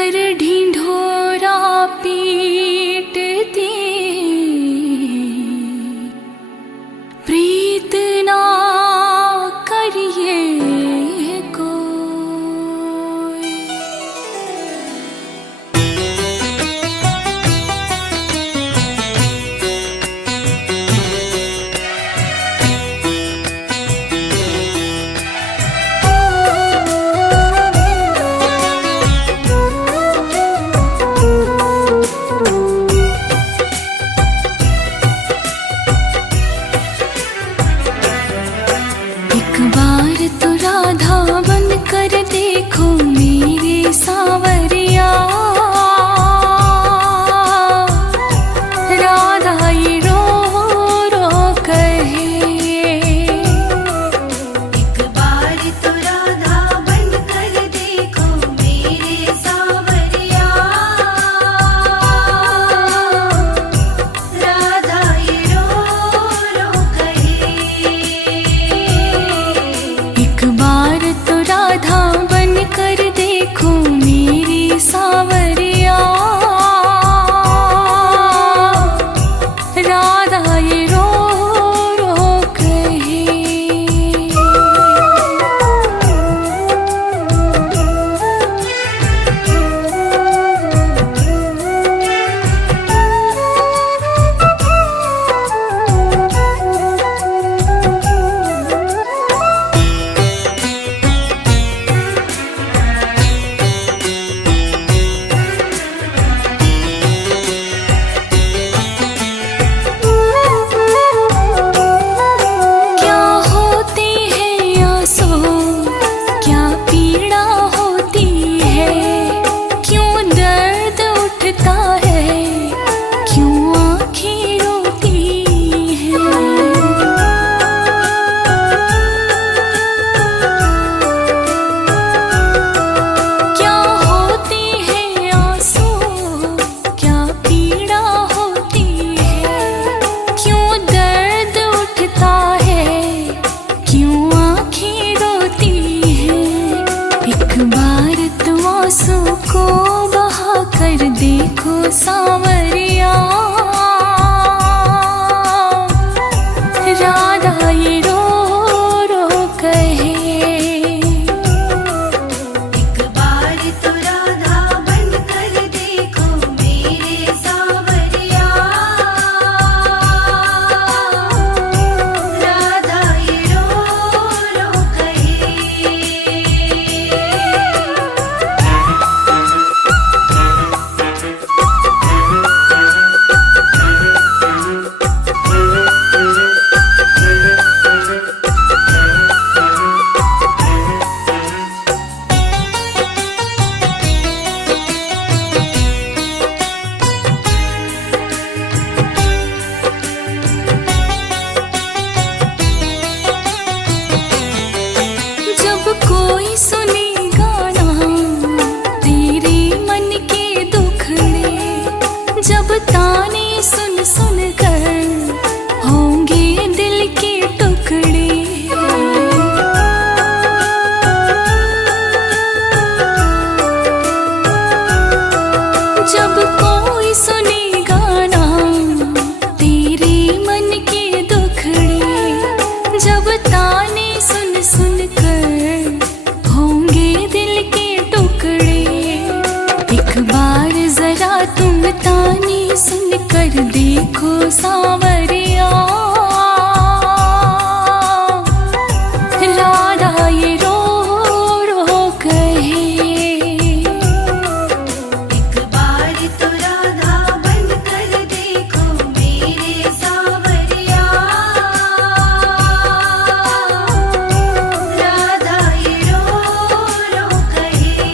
कर ढिंढोरा पीटती, प्रीत ना करिए कोई। एक बार तो राधा बन कर देखो मेरे सावरिया, राधा ये रो रो कहे। एक बार तो राधा बन कर देखो मेरे सावरिया, राधा ये रो रो कहे। एक बार तो राधा बन कर देखो मेरी सावरिया, राधा ये रो रो कहे। क्या होती है आंसू, क्या पीड़ा होती है, क्यों दर्द उठता है, क्यों आँखें रोती हैं। क्या होती है आंसू, क्या पीड़ा होती है, क्यों दर्द उठता है, क्यों आँखें रोती हैं। एक बार तो आंसू को बहा कर देखो सावरिया, राधा ये रो रो कहे। एक बार तो राधा बन कर देखो मेरे सावरिया, राधा ये रो रो कहे। जब कोई सुने गाना तेरे मन के दुखड़े, जब ताने सुन सुन कर होंगे दिल के टुकड़े। जब कोई सुने गाना तेरे मन के दुखड़े, जब ताने सुन सुन कर होंगे दिल के टुकड़े। एक बार जरा तुम ताने सुन कर देखो सावरिया, राधा ये रो रो कहे। एक बार तो राधा बन कर देखो मेरे सावरिया, राधा ये रो रो कहे।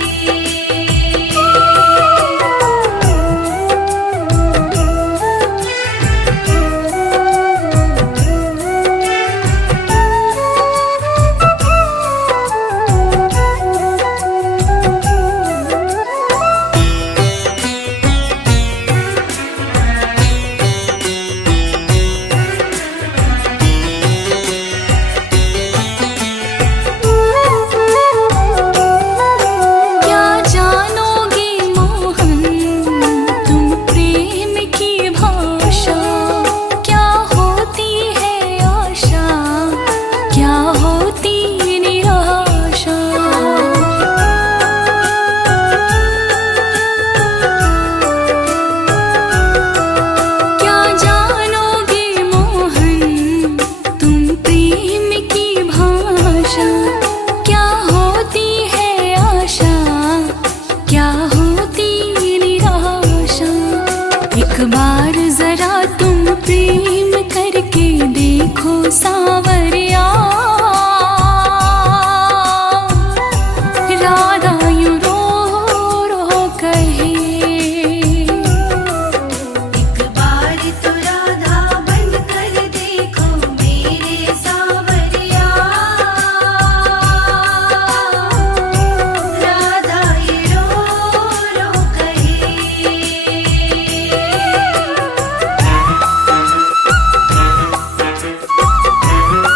देखो सावरिया राधा यूं रो रो कहे। एक बार तो राधा बन कर देखो मेरे सावरिया, राधा ये रो रो कहे। राधा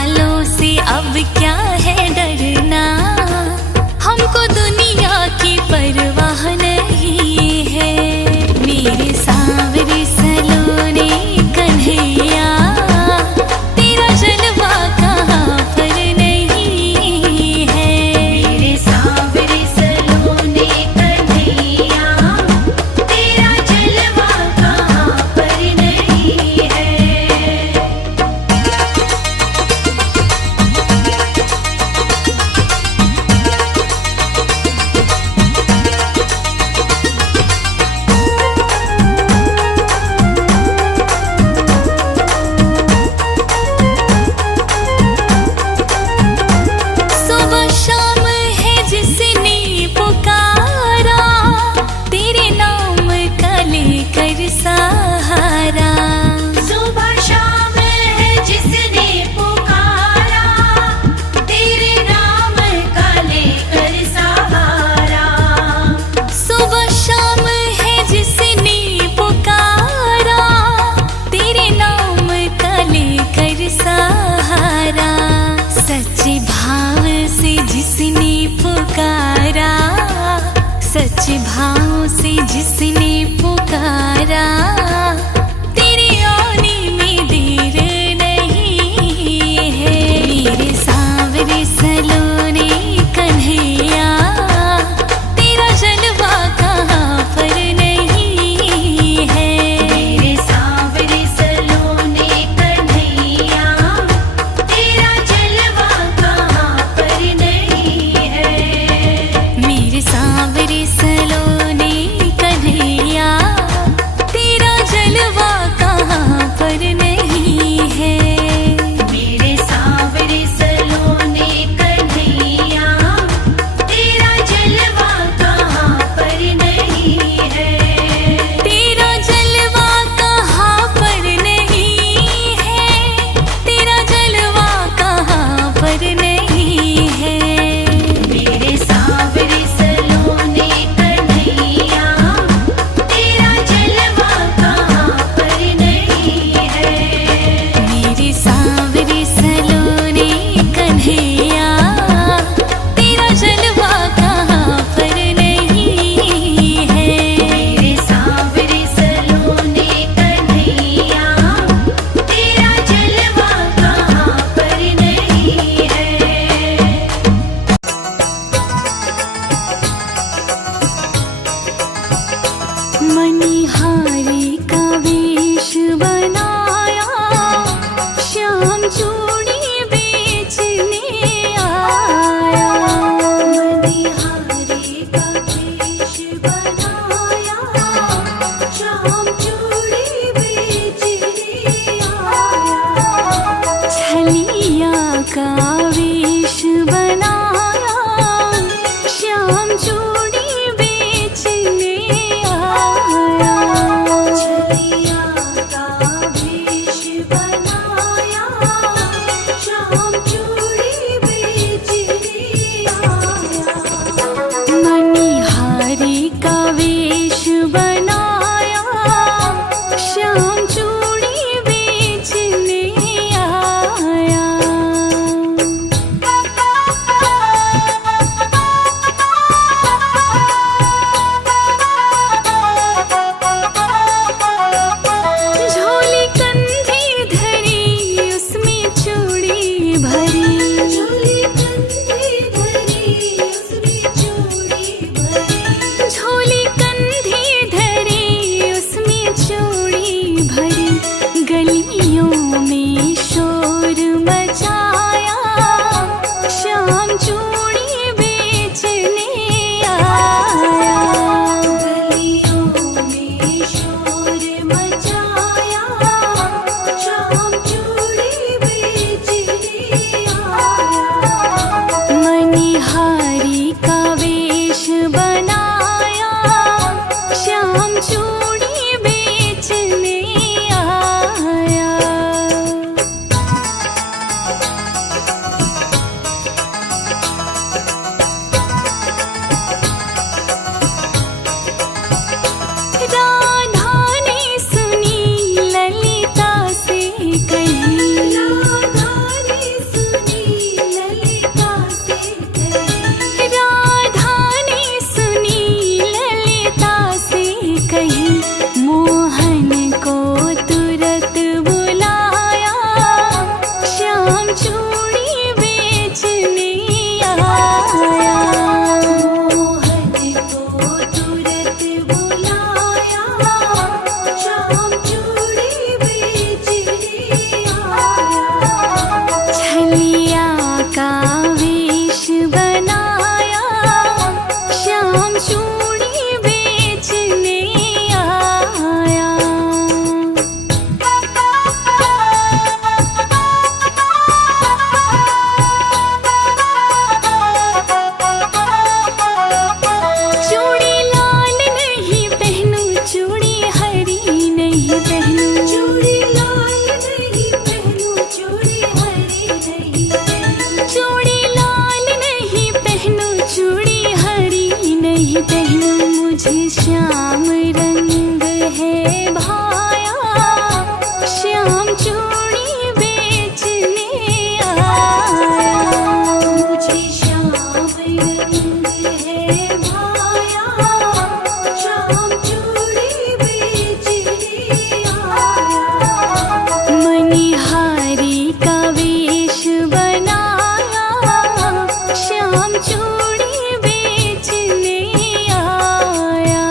वालों से अब क्या है डरना, हमको दुनिया की परवाह नहीं है। मेरे सांवरे सलोने कन्हैया, तेरा जलवा कहाँ पर नहीं है। मेरे सांवरे सलोने कन्हैया, तेरा जलवा कहाँ पर नहीं है। सुबह शाम है जिसने पुकारा, तेरे नाम का लेकर सहारा। सुबह शाम है जिसने पुकारा, तेरे नाम का लेकर सहारा। सुबह शाम है जिसने पुकारा, तेरे नाम का लेकर सहारा। सच्चे भाव से जिसने पुकारा, सच्चे भाव से जिसने पुकारा, तेरे आने में देर नहीं है। मेरे सांवरे सलोने कन्हैया, तेरा जलवा कहाँ पर नहीं है। मेरे सांवरे सलोने कन्हैया, तेरा जलवा कहाँ पर नहीं है। मेरे सांवरे सलोने कन्हैया, श्याम चूड़ी बेचने आया। मोहन को तुरंत बुलाया, श्याम चूड़ी बेचने आया। छलिया का वेश बनाया, श्याम चूड़ी बेचने आया। चूड़ी लाल नहीं पहनूं, चूड़ी हरी नहीं पहनूं, चूड़ी लाल नहीं पहनूं, चूड़ी हरी नहीं पहनूं। चूड़ी लाल नहीं पहनूं, चूड़ी हरी नहीं पहनूं। मुझे श्याम रंग है भाया, श्याम चूड़ी बेचने आया। मुझे श्याम रंग है भाया, श्याम चूड़ी बेचने आया। मणिहारी का वेश बनाया, श्याम चूड़ी बेचने आया।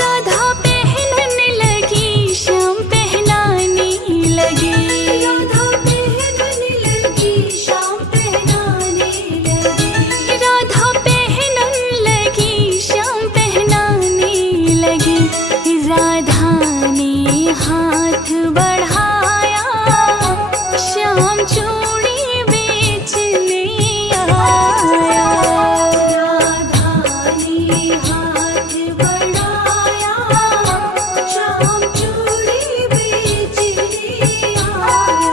राधा पहनने लगी, श्याम पहनाने लगे। राधा पहनने लगी, श्याम पहनाने लगे। राधा पहनने लगी, श्याम पहनाने लगे। राधा ने हाथ बढ़ाया, श्याम चूड़ी बेचने आया। राधा ने हाथ बढ़ाया, श्याम चूड़ी बेचने आया।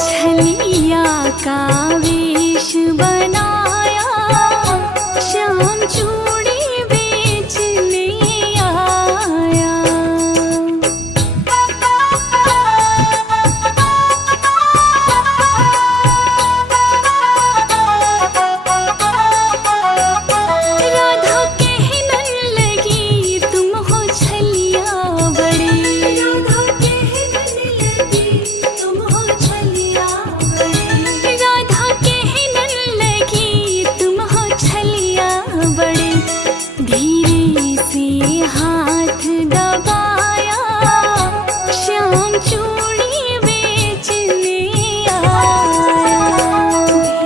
छलिया का वेश बनाया, श्याम चूड़ी बेचने आया। राधा कहने लगी, तुम हो छलिया बड़ी। राधा कहने लगी, तुम हो छलिया बड़ी। राधा कहने लगी, तुम हो छलिया बड़े। धीरे से हाथ दबाया, श्याम चूड़ी बेचने आया।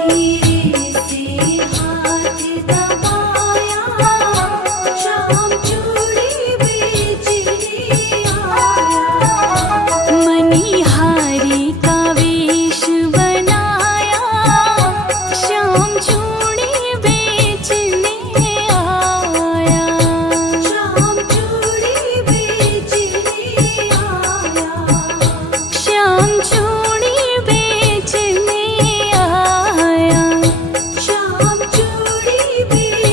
धीरे से हाथ दबाया, श्याम चूड़ी बेचने आया। मणिहारी का वेश बनाया, श्याम चूड़ी बेचने आया। श्याम चूड़ी बेचने आया। श्याम चूड़ी बेचने आया। श्याम चूड़ी बेचने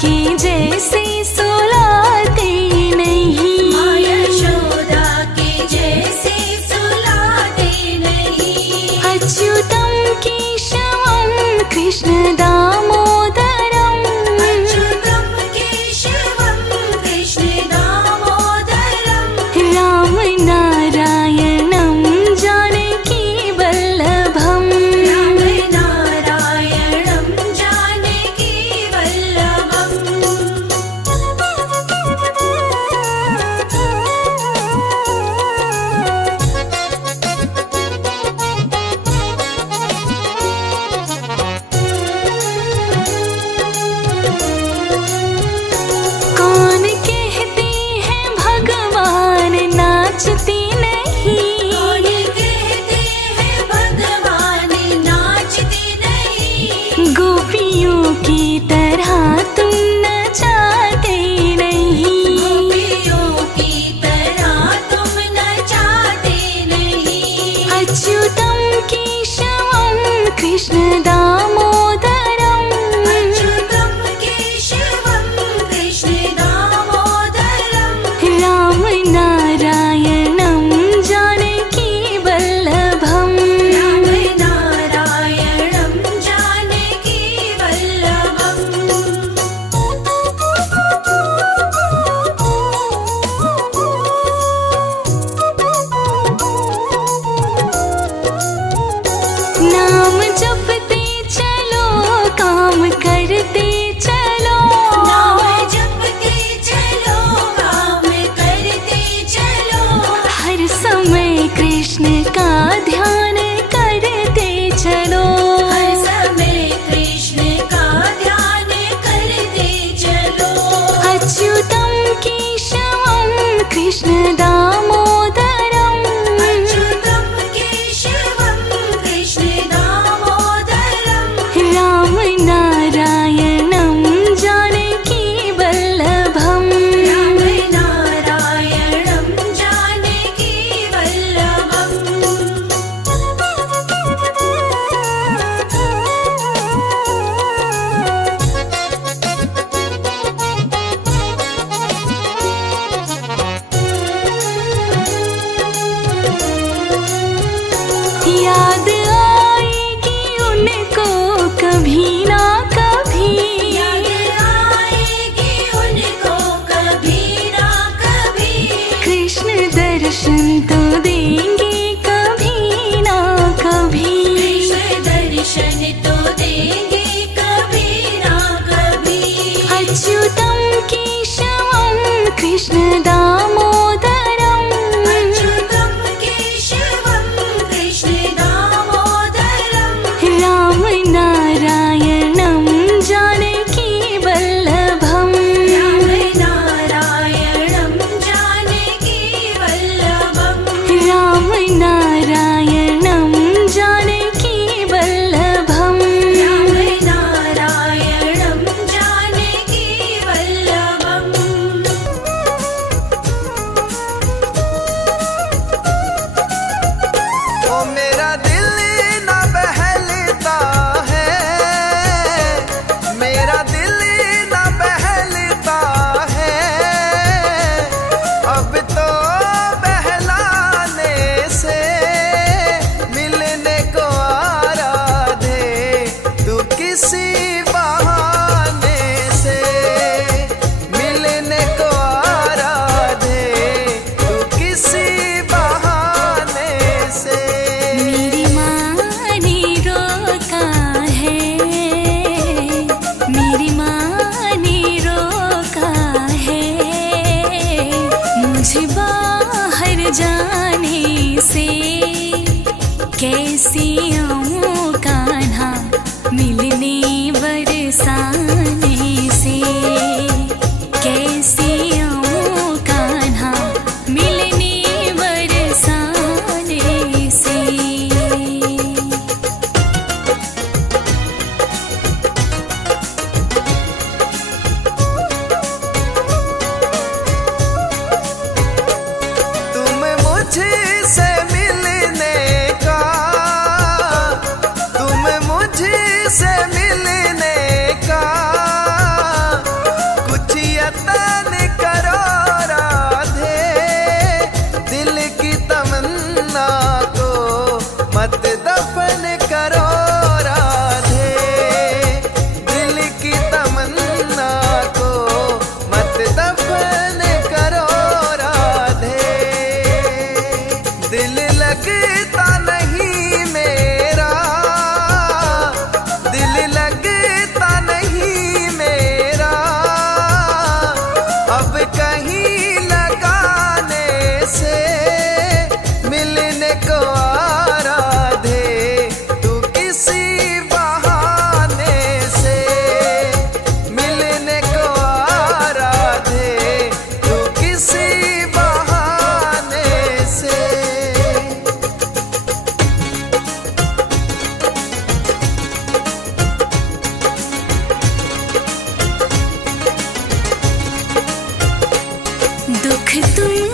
के जैसे सुलाते नहीं, माँ यशोदा के जैसे सुलाते नहीं। अच्युतम केशवम कृष्ण दामोदरम, अच्युतम केशवम कृष्ण दामोदरम। राम नारायणं जानकी वल्लभम, राम नारायणं जानकी वल्लभम्। कौन कहते हैं भगवान नाचते नहीं, कौन कहते हैं भगवान नाचते नहीं। गोपियों की तरह तुम नचाते नहीं, गोपियों की तरह तुम नचाते नहीं। अच्युतम केशवम कृष्ण दामोदरम, अच्युतम केशवम कृष्ण दामोदरम। राम नारायणं जानकी वल्लभम, राम नारायणं जानकी वल्लभम्। नाम जपते चलो काम करते चलो, नाम जपते चलो काम करते चलो। हर समय कृष्ण का ध्यान करते चलो, हर समय कृष्ण का ध्यान करते चलो। अच्युतम केशवम कृष्ण दामोदरम, अच्युतम केशवम कृष्ण दामोदरम। राम नारायणं जानकी वल्लभम, राम नारायणं जानकी वल्लभम्।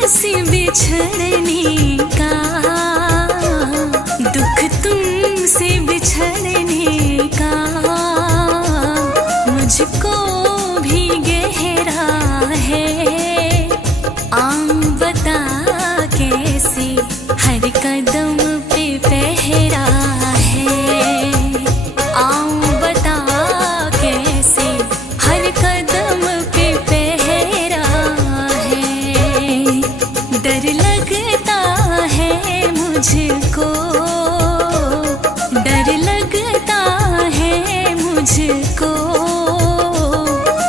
तुमसे बिछड़ने का, दुख तुमसे बिछड़ने का मुझको भी गहरा है। आऊं बता कैसे हर कदम पे पहरा है। आऊं बता कैसे हर कदम पे पहरा है। डर लगता है मुझको, डर लगता है मुझको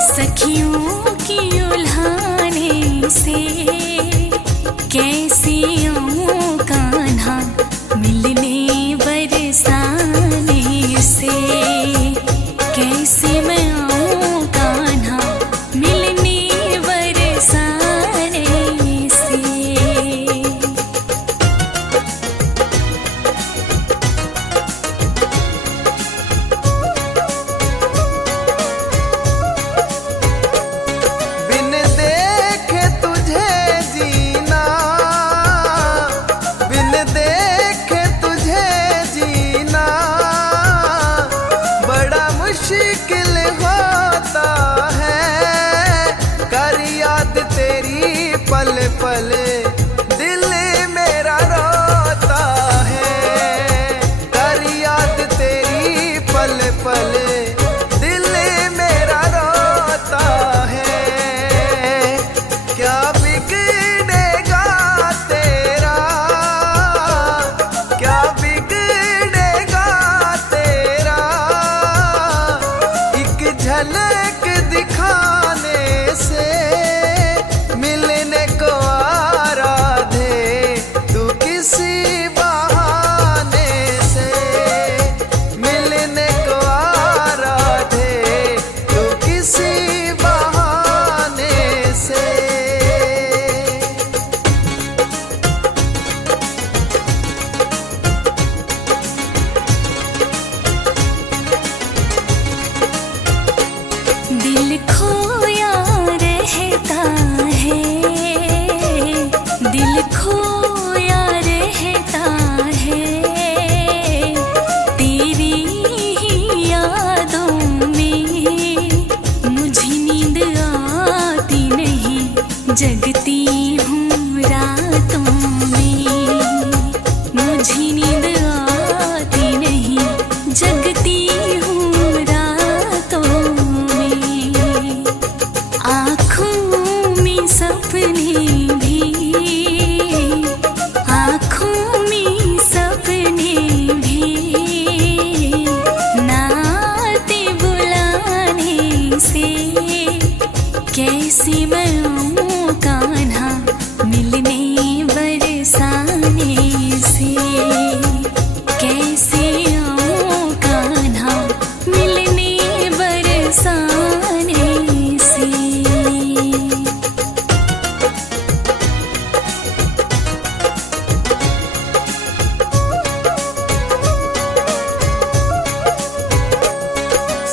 सखियों की उल्हाने से। कैसे आऊं कान्हा मिलने बरसाने से, कैसे मैं आऊं कान्हा मिलने बरसाने से। बिन देखे तुझे जीना, बिन देखे तुझे जीना बड़ा मुश्किल होता है। कर याद तेरी पल पल दिल मेरा रोता है। कर याद तेरी पल पल दिल मेरा रोता है। क्या बिगड़ेगा तेरा, क्या बिगड़ेगा तेरा एक झलक दिखाने से। मिलने को आ राधे तू किसी बहाने से। मिलने को आ राधे तू किसी बहाने से। दिल खोया रहता है, दिल खोया रहता है तेरी ही यादों में। मुझे नींद आती नहीं, जगती हूँ रातों में। मुझे नींद आती नहीं, जगती हूँ रातों में। आँखों में सपने भी, आँखों में सपने भी नाते बुलाने से। कैसे मैं आऊं कान्हा मिलने बरसाने से। कैसे आऊं कान्हा मिलने बरसाने से।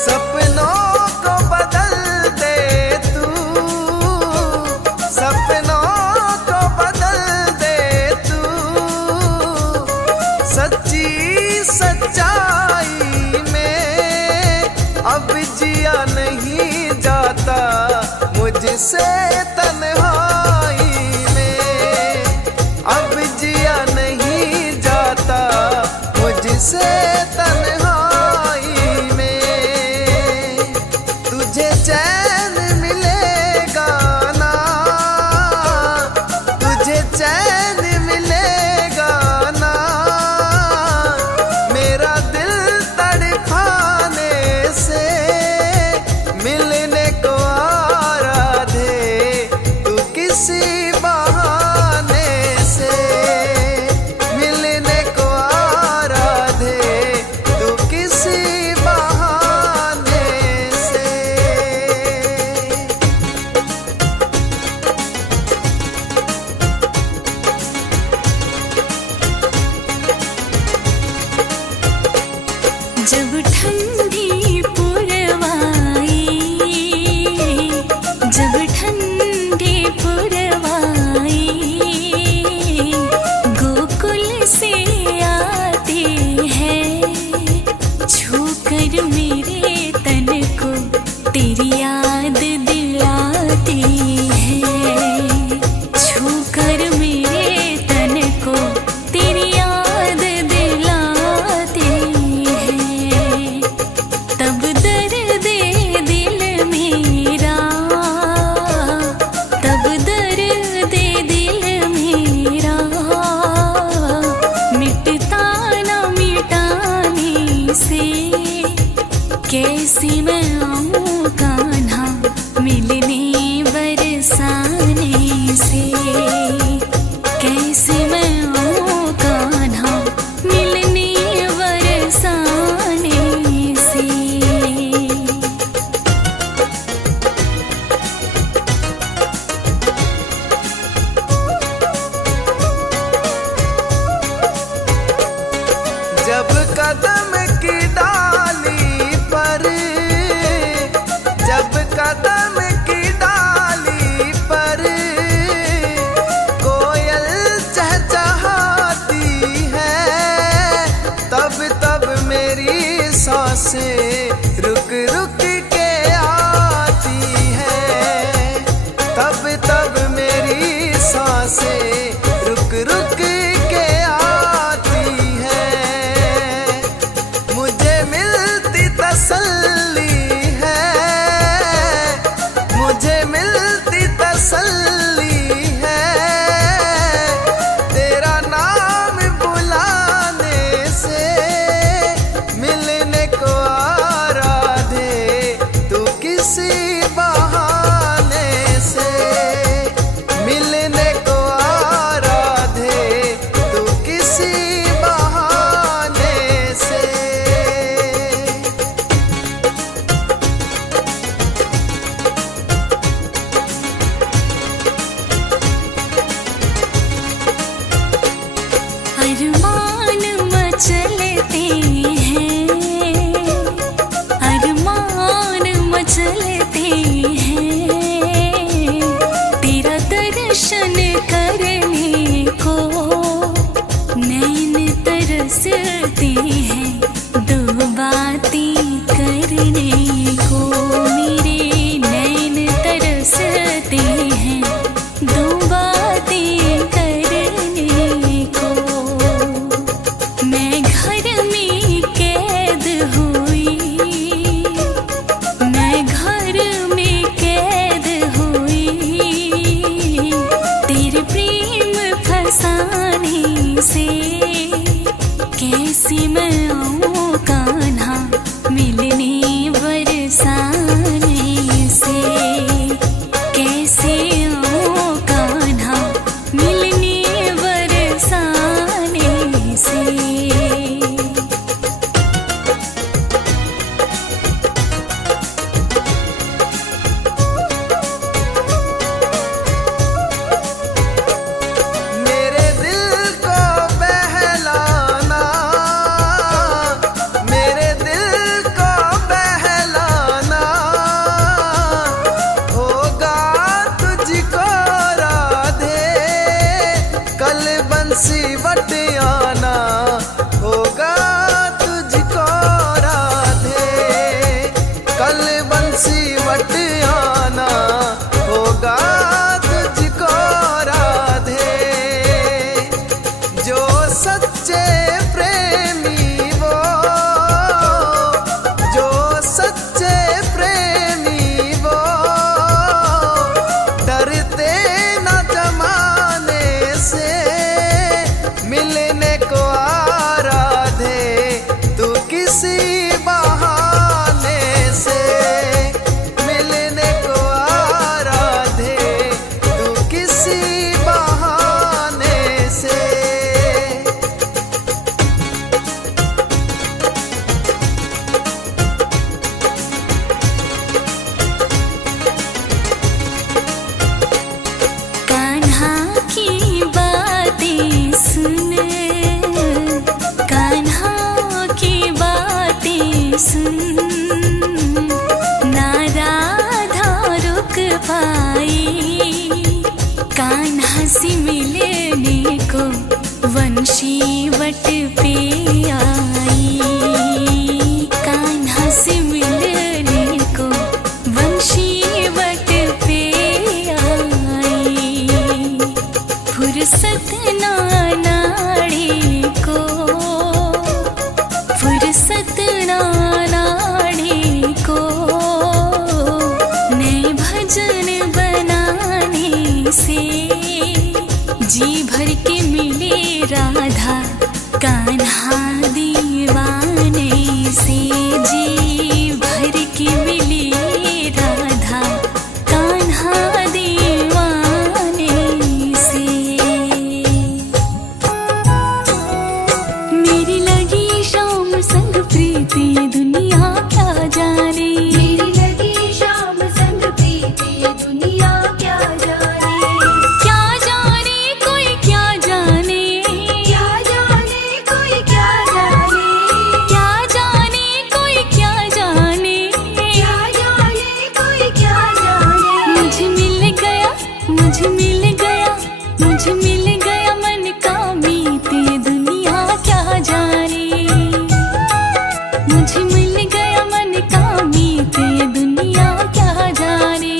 सपनों को बदल दे तू, सपनों को बदल दे तू। सच्ची सच्चाई में अब जिया नहीं जाता मुझसे तन्हाई में। अब जिया नहीं जाता मुझसे तन्हाई में। तुझे चैन मिलेगा ना, तुझे चैन मिलेगा ना। मेरा दिल तड़पाने से। मिलने को आ राधे तेरी याद दिलाती है, छू कर मेरे तन को तेरी याद दिलाती है। तब दर्द दिल मेरा, तब दर्द दिल मेरा मिटता ना मिटाने से। कैसे मैं आऊं कान्हा मिलने बरसाने से, कैसे मैं आऊं कान्हा मिलने बरसाने से। जब कदम की डाली पर, जब कदम की डाली पर कोयल चहचहाती है, तब तब मेरी सांसें रुक रुक के आती है, तब तब मेरी सांसें रुक रुक के आती है। मुझे मिलती तसल्ली है, मुझे मिलती तसल्ली है, तेरा नाम बुलाने से। मिलने को आराधे तू किसी बहाने से, मिलने को आराधे तू किसी बहाने से। अरमान मचलते हैं, अरमान मचलते हैं, तेरा दर्शन करने को नैन तरसते हैं, दो बातें करने को मेरे नैन तरसते हैं, दो बातें करने को। मैं घर में कैद हुई, मैं घर में कैद हुई, तेरे प्रेम फसाने से। कैसे मैं आऊं कान्हा मिलने बरसाने से, कैसे आऊं कान्हा मिलने बरसाने से। मेरे दिल को बहलाना, मेरे दिल को बहलाना होगा तुझको राधे। कल बंसी बटियाना होगा तुझको राधे, कल बंसी बटियाना होगा तुझको राधे। जो सच्चे प्रेमी वो, जो सच्चे प्रेमी वो डरते न जमाने से। मिलने को आराधे तू किसी बहाने से, मिलने को आराधे तू किसी बहाने से। कान्हा की बातें सुन, कान्हा की बातें सुन, ना राधा रुक पाई कान्हा से मिलने को। वंशी वट पे आई कान्हा से मिलने को, वंशी जी भर के मिले राधा कान्हा दीवाने से, जी भर के मिले राधा कान्हा दीवाने से। मेरी लगी शाम संग प्रीति दुनिया क्या जाने, मेरी लगी शाम संग प्रीति दुनिया क्या जाने, क्या जाने कोई क्या जाने, क्या जाने कोई क्या जाने, क्या जाने कोई क्या जाने, क्या जाने कोई क्या जाने। मुझे मिल गया, मुझे मिल गया, मुझे मिल गया मन का मीत ये दुनिया क्या जाने, मुझे मिल गया मन का मीत ये दुनिया क्या जाने।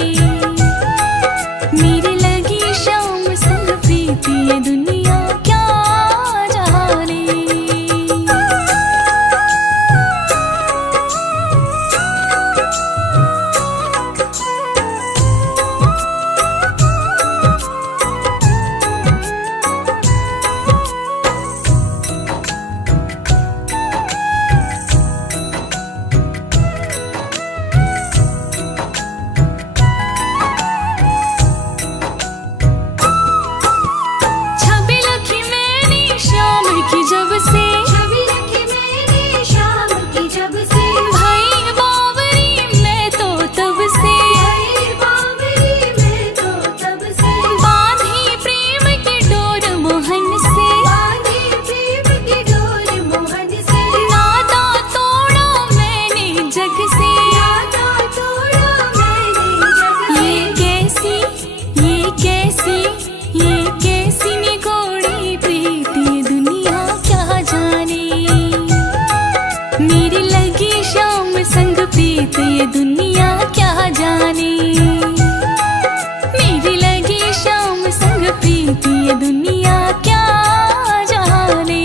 मेरी लगी शाम संग प्रीति ये दुनिया क्या जाने। छवि रखी मैंने शाम की जब से, छवि रखी मैंने शाम की जब से, भाई बावरी मैं तो तब से, भाई बावरी मैं तो तब से, बांधी प्रेम की डोर मोहन से, बांधी प्रेम की डोर मोहन से, नाता तोड़ा मैंने जग से। नाता तोड़ा मैंने जग से। ये कैसी, ये कैसी, ये कैसी निगोड़ी प्रीति दुनिया क्या जाने। मेरी लगी शाम संग प्रीत ये दुनिया क्या जाने, मेरी लगी शाम संग प्रीत ये दुनिया क्या जाने।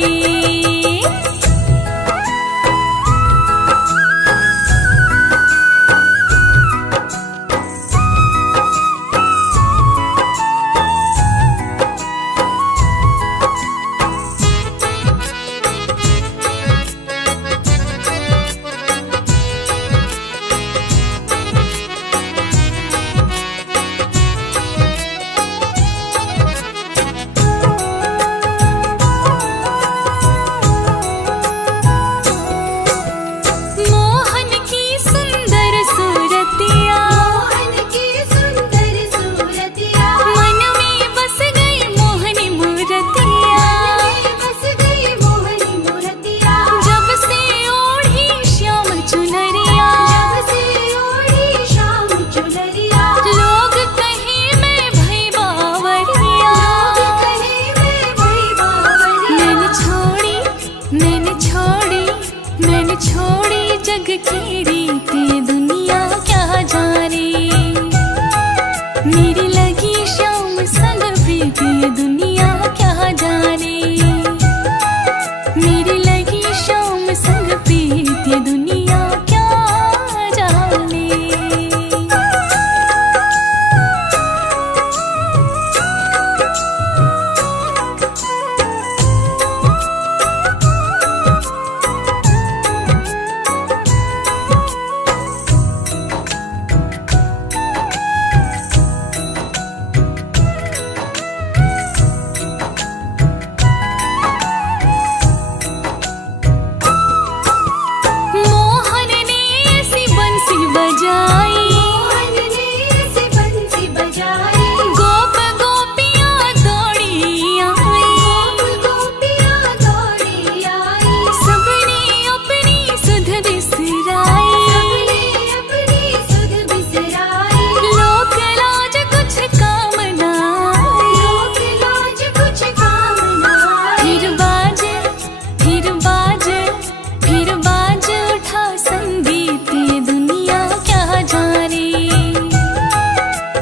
मोहन की सुंदर सूरतिया, मोहन की सुंदर सूरतिया, मन में बस गई मोहनी मूरतिया। बस गई मोहनी मूरतिया, जब से ओढ़ी श्याम चुनरिया, जब से ओढ़ी शाम चुनरिया, लोग कहे मैं भई बावरिया। लोग कहे मैं भई बावरिया। मैंने छोड़ी, मैंने छोड़ी, मैंने छोड़ी जग की रीति दुनिया क्या जाने। मेरी लगी शाम संग प्रीति दुनिया क्या जाने, मेरी लगी शाम संग प्रीति दुनिया क्या जाने। मोहन ने ऐसी बंसी बजाई, मोहन ने ऐसी बंसी बजाई, गोप गोपियाँ दौड़ी आई, गोपियाँ दौड़ी आई, सबने अपनी सुध बिसराई। सबने अपनी सुध बिसराई, लोक लाज कुछ काम न आई। लोक लाज कुछ काम न आई। फिर बाज, फिर बाज, फिर बाज उठा संगीत ये दुनिया क्या जाने।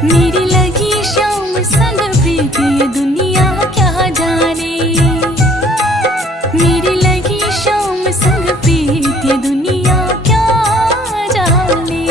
मेरी लगी शाम संग प्रीति ये दुनिया क्या जाने, मेरी लगी शाम संग प्रीति ये दुनिया क्या जाने।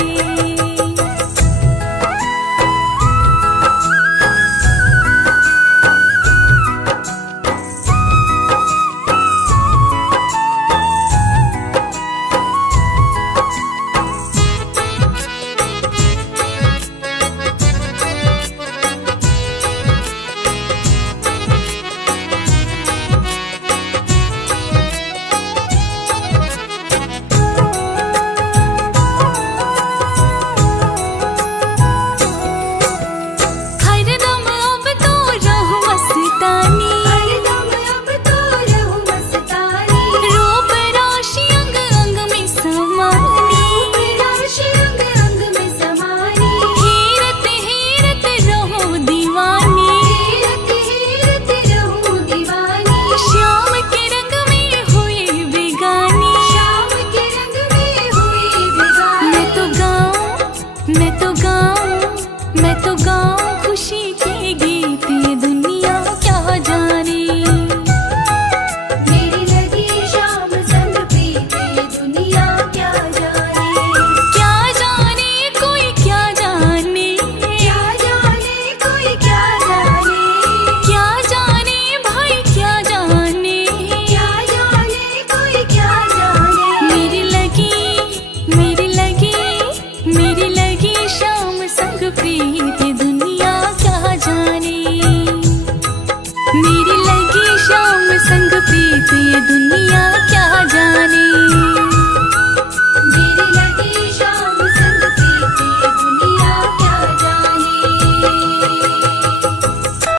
तो गाऊं खुशी की